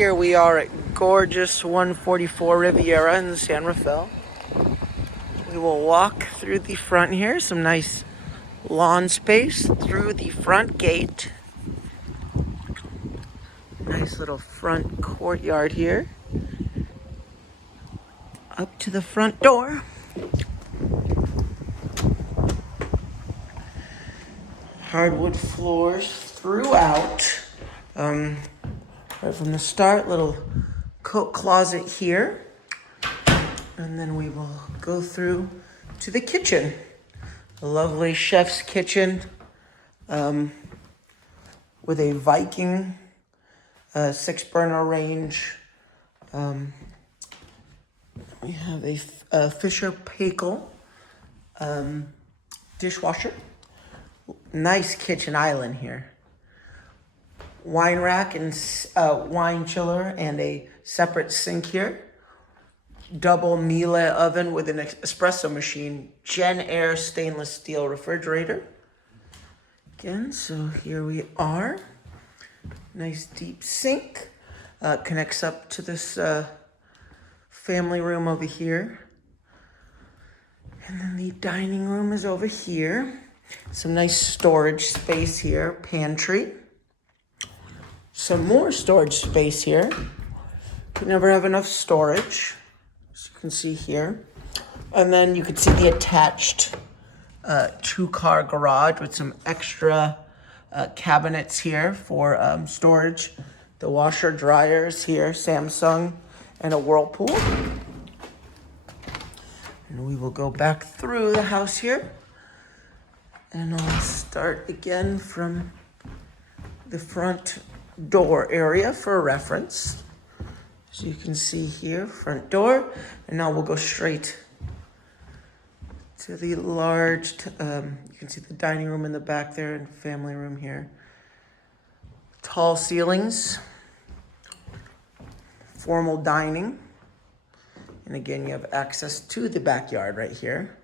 Here we are at gorgeous 144 Riviera in San Rafael. We will walk through the front here, some nice lawn space through the front gate. Nice little front courtyard here. Up to the front door. Hardwood floors throughout. Right from the start, little coat closet here. And then we will go through to the kitchen. A lovely chef's kitchen with a Viking 6-burner range. We have a Fisher Paykel dishwasher. Nice kitchen island here. Wine rack and wine chiller and a separate sink here. Double Miele oven with an espresso machine. Jenn Air stainless steel refrigerator. Again, so here we are. Nice deep sink. Connects up to this family room over here. And then the dining room is over here. Some nice storage space here. Pantry. Some more storage space here. Could never have enough storage. As you can see here. And then you can see the attached 2-car garage with some extra cabinets here for storage. The washer dryers here, Samsung, and a Whirlpool. And we will go back through the house here. And I'll start again from the front door area for a reference. So you can see here, front door. And now we'll go straight to the large, you can see the dining room in the back there and family room here. Tall ceilings, formal dining. And again, you have access to the backyard right here.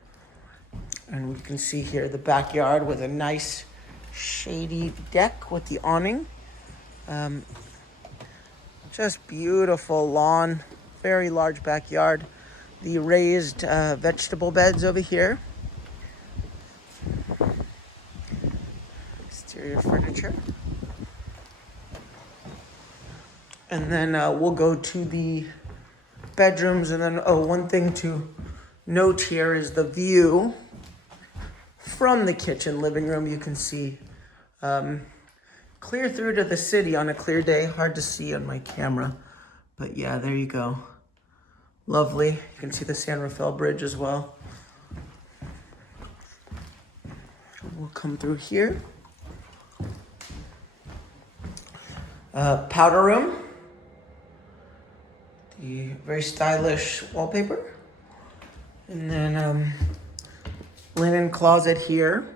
And we can see here the backyard with a nice shady deck with the awning. Just beautiful lawn, very large backyard. The raised vegetable beds over here. Exterior furniture. And then we'll go to the bedrooms. And then, one thing to note here is the view from the kitchen living room. You can see clear through to the city on a clear day. Hard to see on my camera, but yeah, there you go. Lovely. You can see the San Rafael Bridge as well. We'll come through here. Powder room. The very stylish wallpaper. And then linen closet here.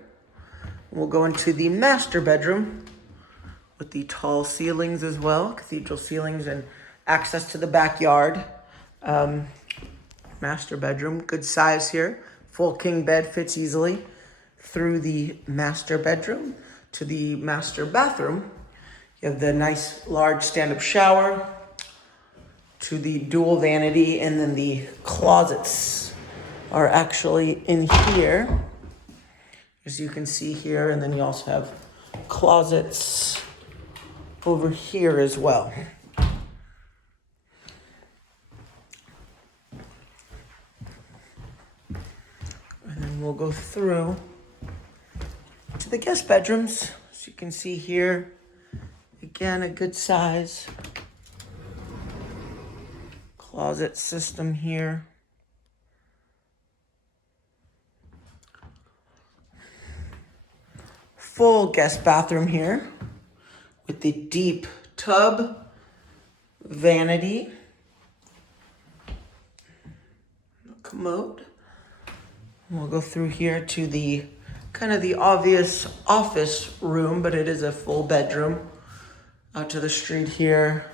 We'll go into the master bedroom with the tall ceilings as well, cathedral ceilings and access to the backyard. Master bedroom, good size here. Full king bed fits easily through the master bedroom to the master bathroom. You have the nice large stand-up shower to the dual vanity, and then the closets are actually in here, as you can see here. And then you also have closets over here as well. And then we'll go through to the guest bedrooms. As you can see here, again, a good size closet system here. Full guest bathroom here with the deep tub, vanity, commode. We'll go through here to the kind of the obvious office room, but it is a full bedroom. Out to the street here.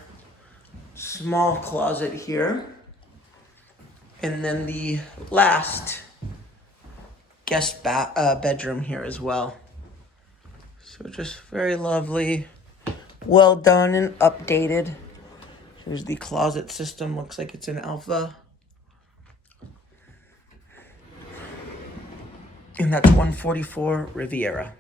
Small closet here. And then the last guest bedroom here as well. So just very lovely, well done and updated. Here's the closet system. Looks like it's an Alpha. And that's 144 Riviera.